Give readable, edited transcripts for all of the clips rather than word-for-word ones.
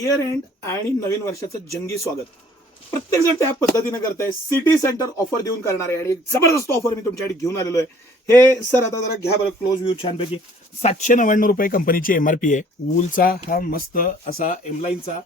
Year end आणि नवीन वर्षाचं जंगी स्वागत प्रत्येक जण त्या पद्धतीने करताय. सिटी सेंटर ऑफर देऊन करणार आहे आणि एक जबरदस्त ऑफर मी तुमच्यासाठी घेऊन आलेलो आहे. हे सर आता जरा घ्या बरं क्लोज व्ह्यू छानपैकी. 799 रुपये कंपनीची एमआरपी आहे. वूलचा हा मस्त असा एमलाईनचा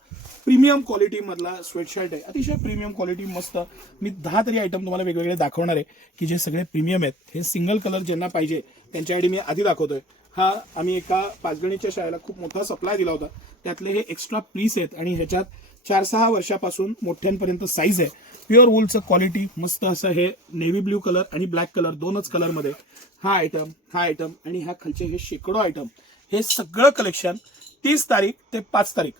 प्रीमियम क्वालिटी मधला स्वेटशर्ट आहे. अतिशय प्रीमियम क्वालिटी मस्त. मी 10 तरी आयटम तुम्हाला वेगवेगळे दाखवणार आहे की जे सगळे प्रीमियम आहेत. हे सिंगल कलर ज्यांना पाहिजे त्यांच्यासाठी मी आधी दाखवतोय. हा आम्ही एका पाचगणीच्या शाळेला खूप मोठा सप्लाय दिला होता. त्यातले हे एक्स्ट्रा पीस आहेत आणि ह्याच्यात 4-6 वर्षापासून मोठ्यांपर्यंत साईज आहे. प्युअर वूलचं क्वालिटी मस्त असं हे नेव्ही ब्ल्यू कलर आणि ब्लॅक कलर दोनच कलरमध्ये हा आयटम आणि ह्या खालचे हे शेकडो आयटम. हे सगळं कलेक्शन 30 तारीख ते 5 तारीख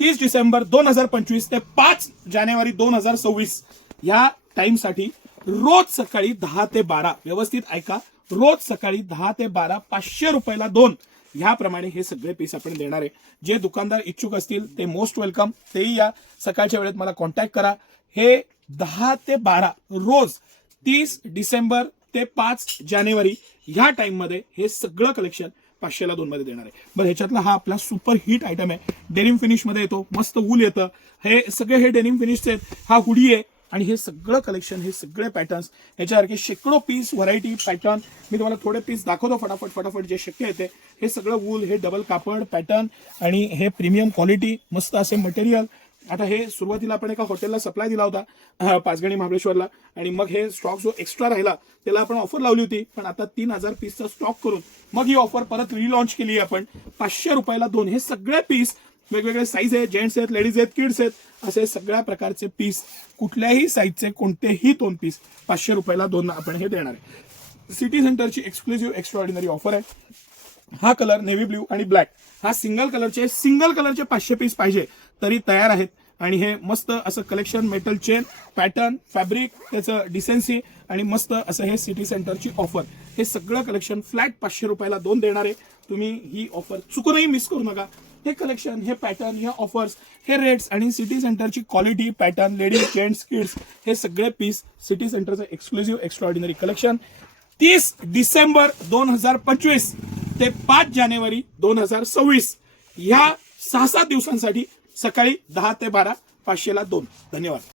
30 डिसेंबर 2025 ते 5 जानेवारी 2026 या टाइमसाठी रोज सकाळी 10 ते 12 व्यवस्थित ऐका. रोज सकाळी 10 ते 12 500 रुपयाला 2 ह्याप्रमाणे हे सगळे पीस आपण देणार आहे. जे दुकानदार इच्छुक असतील ते मोस्ट वेलकम. तेही या सकाळच्या वेळेत मला कॉन्टॅक्ट करा. हे 10 ते 12 रोज 30 डिसेंबर ते 5 जानेवारी ह्या टाइम मध्ये हे सगळं कलेक्शन 500ला 2 मध्ये देणार आहे. बरं, ह्याच्यातला हा आपला सुपर हिट आयटम आहे. डेनिम फिनिश मध्ये येतो. मस्त वूल येतं. हे सगळे हे डेनिम फिनिशचे आहेत. हा हुडी आहे आणि हे सगळं कलेक्शन हे सगळे पॅटर्न्स ह्याच्यासारखे शेकडो पीस व्हरायटी पॅटर्न मी तुम्हाला थोडे पीस दाखवतो फटाफट जे शक्य आहे ते. हे सगळं वूल हे डबल कापड पॅटर्न आणि हे प्रीमियम क्वालिटी मस्त असे मटेरियल. आता हे सुरुवातीला आपण एका हॉटेलला सप्लाय दिला होता पाचगणी महाबळेश्वरला आणि मग हे स्टॉक जो एक्स्ट्रा राहिला त्याला आपण ऑफर लावली होती. पण आता 3000 पीसचा स्टॉक करून मग ही ऑफर परत रिलॉन्च केली आपण. 500 रुपयाला 2 हे सगळे पीस वेगवेगळे साईज आहेत. जेंट्स आहेत, लेडीज आहेत, किड्स आहेत, असे सगळ्या प्रकारचे पीस कुठल्याही साईजचे कोणतेही 2 पीस 500 रुपयाला 2 आपण हे देणार आहे. सिटी सेंटरची एक्सक्लुझिव्ह एक्स्ट्राऑर्डिनरी ऑफर आहे. हा कलर नेव्ही ब्ल्यू आणि ब्लॅक हा सिंगल कलरचे 500 पीस पाहिजे तरी तयार आहेत. आणि हे मस्त असं collection metal chain pattern fabric त्याचं डिसेन्सी आणि मस्त असं हे सिटी सेंटरची ऑफर. हे सगळं कलेक्शन फ्लॅट 500 रुपयाला 2 देणार आहे. तुम्ही ही ऑफर चुकूनही मिस करू नका. हे कलेक्शन हे पॅटर्न ह्या ऑफर्स हे रेट्स आणि सिटी सेंटरची quality pattern ladies gents kids हे सगळे पीस सिटी सेंटरचं एक्सक्लुझिव्ह एक्स्ट्राऑर्डिनरी कलेक्शन 30 डिसेंबर 2025 ते 5 जानेवारी 2026 ह्या 6-7 दिवसांसाठी सकाळी 10 ते 12 500ला 2. धन्यवाद.